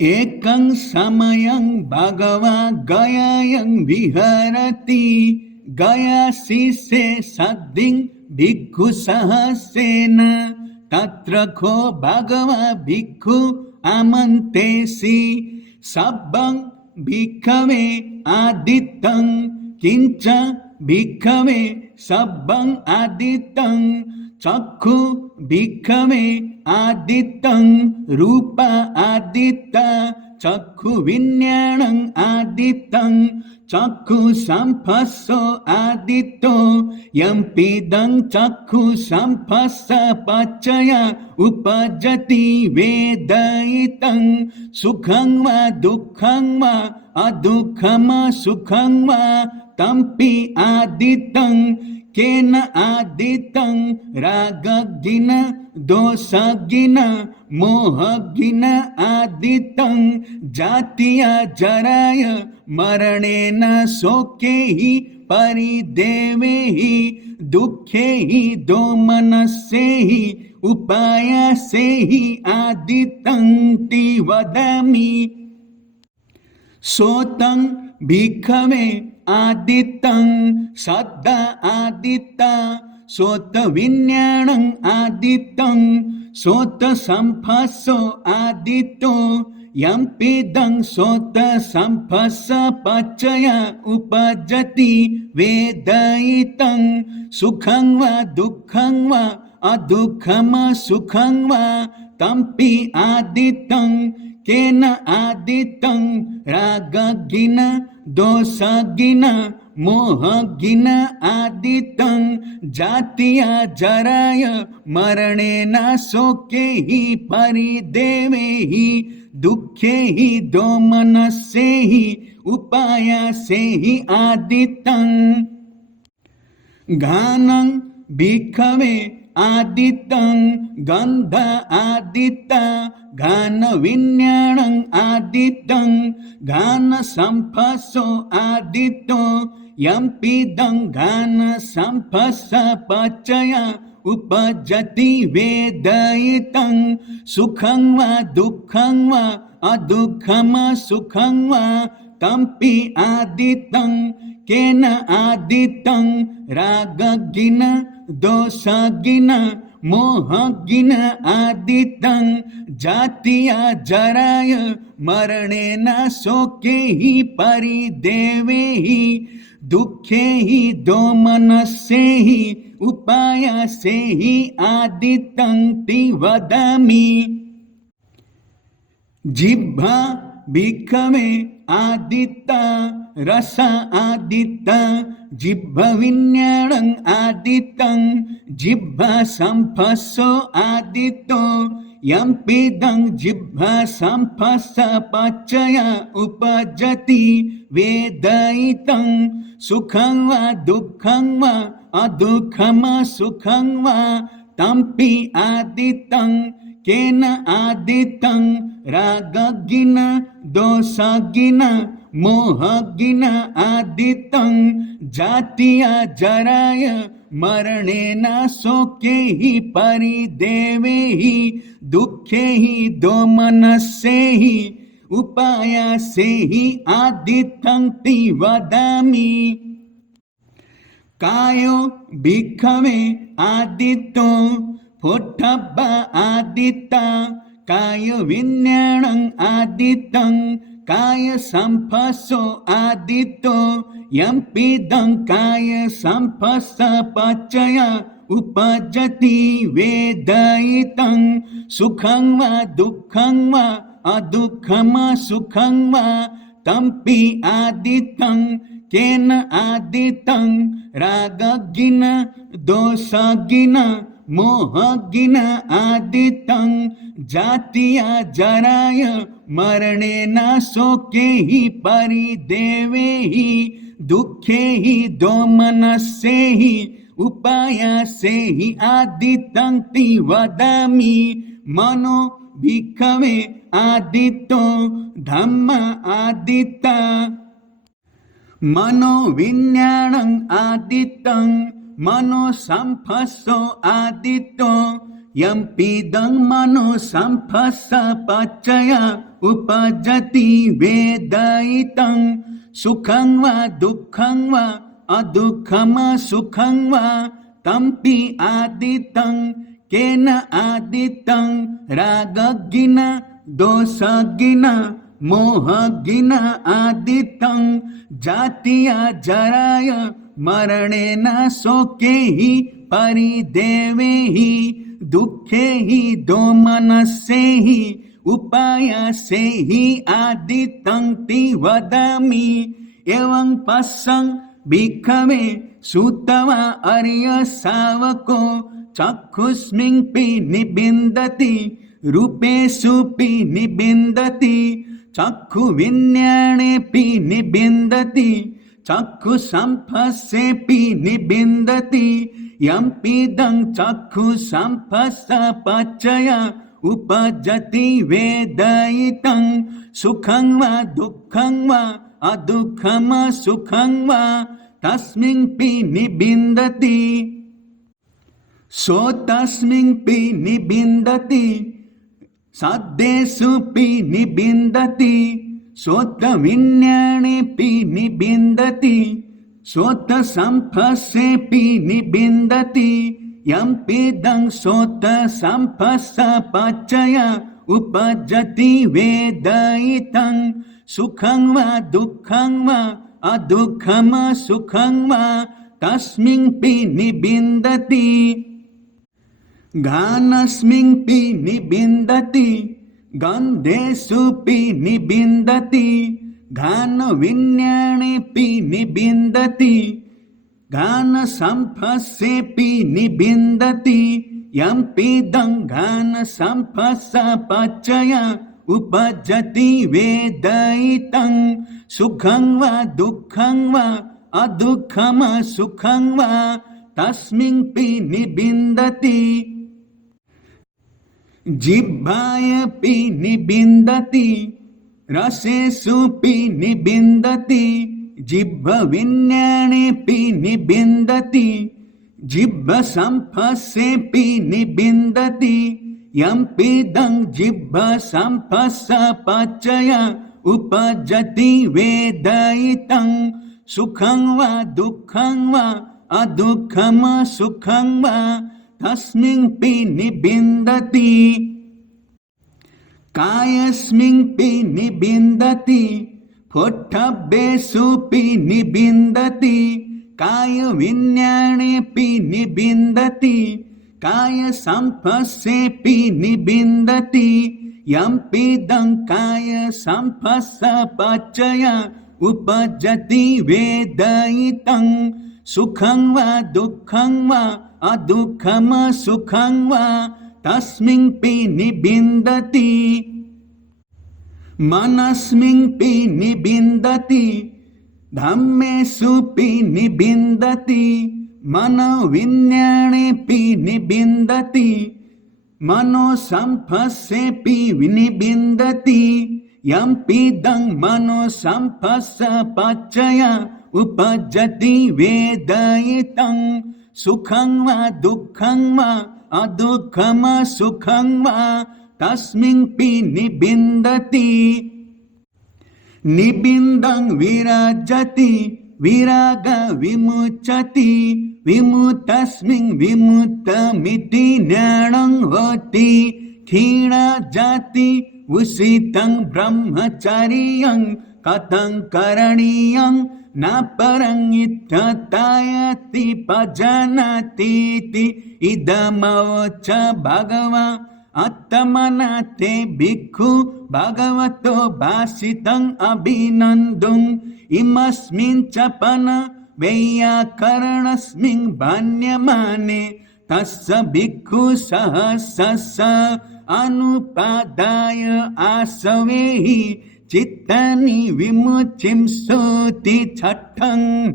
एकं समयं भगवा गयायं विहरति गयाशिसे सद्दिं भिक्खु सहस्रेण तत्र खो भगवा भिक्खु आमन्तेसि सब्बं भिक्खवे आदितं किंच भिक्खवे सब्बं आदितं चक्षु भिक्खवे आदितं रूप आदित्य चक्षु विज्ञानं आदितं चक्षु संपस्सो आदित्यो यम्पिदं चक्षु संपस्स पच्चय उपजति वेदयितं सुखं वा दुःखं वा अदुःखं सुखं वा तम्पि आदितं केन आदितं रागगिन दोषगिन मोहगिन आदितं जातीय जराय मरणेन शोके हि परिदेवे हि दुःखे हि दोमनस्ये हि उपायसे हि आदितं ति वदामि सोतं भिक्खवे आदितं सद्द आदित्य सोत विज्ञानं आदितं सोत संपस्सो आदित्यो यम्पिदं सोत संपस्स पच्चय उपजति वेदयितं सुखं वा दुःखं वा अदुःखं सुखं वा तम्पि आदितं केन आदितं रागगिन दोषगिन मोहगिन आदितं जातीय जराय मरणेन शोके हि परिदेवे हि दुःखे हि दोमनस्ये हि उपायसे हि आदितं घानं भिक्खवे आदितं गन्ध आदित्य घान विज्ञानं आदितं घान संपस्सो आदित्यो यम्पिदं घान संपस्स पच्चय उपजति वेदयितं सुखं वा दुःखं वा अदुःखं सुखं वा तम्पि आदितं केन आदितं रागगिन दोषगिन मोहगिन आदितं जातीय जराय मरणेन शोके हि परिदेवे हि दुःखे हि दोमनस्ये हि उपायसे हि आदितं ति वदामि जिह्वा भिक्खवे आदित्य रस आदित्य जिह्व विज्ञानं आदितं जिह्वा संपस्सो आदित्यो यम्पिदं जिह्वा संपस्स पच्चय उपजति वेदयितं सुखं वा दुःखं वा अदुःखं सुखं वा तम्पि आदितं केन आदितं रागगिन दोषगिन मोहगिन आदितं जातीय जराय मरणेन शोके हि परिदेवे हि दुःखे हि दोमनस्ये हि उपायसे हि आदितं ति वदामि कायो भिक्खवे आदित्यो पोट्टब्ब आदित्य काय विज्ञानं आदितं काय संपस्सो आदित्यो यम्पिदं काय संपस्स पच्चय उपजति वेदयितं सुखं वा दुःखं वा अदुःखं सुखं वा तम्पि आदितं केन आदितं रागगिन दोषगिन मोहगिन आदितं जातीय जराय मरणेन शोके हि परिदेवे हि दुःखे हि दोमनस्ये हि उपायसे हि आदितं ति वदामि मनो भिक्खवे आदित्यो धम्म आदित्य मनो विज्ञानं आदितं मनो संपस्सो आदित्यो यम्पीदं मनो सम्पस्सपच्चय उपजति वेदयितं सुखं वा दुःखं वा अदुःखम सुखं वा तम्पि आदितं केन आदितं रागगिन दोषगिन मोहगिन आदितं जातीय जराय मरणेन शोके हि परिदेवे हि दुःखे हि दोमनस्ये हि उपायसे हि आदितं ति वदामि एवं पश्यन् भिक्खवे सुतवा अर्य शावको चक्षुष्मिंपि निबिन्दति रूपेषुपि निबिन्दति चक्षुविज्ञानेऽपि निबिन्दति चक्षुसम्पस्सेऽपि निबिन्दति यम्पीदं चक्षुसम्पस्सपच्चय उपजति वेदयितं सुखं वा दुःखं वा अदुःखम सुखं वा तस्मिन्पि निबिन्दति सो तस्मिन्पि निबिन्दति सद्देषुपि निबिन्दति सोतविज्ञानेऽपि निबिन्दति सोतसम्पस्सेऽपि निबिन्दति यम्पीदं सोतसम्पस्सपच्चय उपजति वेदयितं सुखं वा दुःखं वा अदुःखम सुखं वा तस्मिन्पि निबिन्दति घ्राणस्मिन्पि निबिन्दति गन्धेषुपि निबिन्दति घ्राणविज्ञानेऽपि निबिन्दति घ्राणसम्पस्सेऽपि निबिन्दति यम्पीदं घ्राणसम्पस्सपच्चय उपजति वेदयितं सुखं वा दुःखं वा अदुःखम सुखं वा तस्मिन्पि निबिन्दति जिह्वायपि निबिन्दति रसेषुपि निबिन्दति जिह्वविज्ञानेऽपि निबिन्दति जिह्वसम्पस्सेऽपि निबिन्दति यम्पीदं जिह्वसम्पस्सपच्चय उपजति वेदयितं सुखं वा दुःखं वा अदुःखम सुखं वा तस्मिन्पि निबिन्दति कायस्मिन्पि निबिन्दति पोट्टभ्येषुपि निबिन्दति कायविज्ञानेऽपि निबिन्दति कायसम्पस्सेऽपि निबिन्दति यम्पीदं कायसम्पस्सपच्चय उपजति वेदयितं सुखं वा दुःखं वा अदुःखम सुखं वा तस्मिन्पि निबिन्दति मनस्मिन्पि निबिन्दति धम्मेषुपि निबिन्दति मनोविज्ञानेऽपि निबिन्दति मनोसम्पस्सेऽपि निबिन्दति यम्पीदं मनोसम्पस्सपच्चय उपजति वेदयितं सुखं वा दुःखं वा अदुःखम सुखं वा तस्मिन्पि निबिन्दति निबिन्दं विराजति विराग विमुच्यति विमुक्तस्मिन् विमुक्तमिति ज्ञानं होति क्षीणजाति उषितं ब्रह्मचर्यं कथं करणीयं न परं इत्थतायति पजानातीति इदमवोच भगवान् आत्मनते भिक्खु भगवतो भाषितं अभिनन्दुम् इमस्मिन् च पन वैयाकरणस्मिन् भान्यमाने तस्य भिक्खु सहस्रस्य अनुपादाय आसवेहि चित्तानि विमुचिं स्तुति छठं।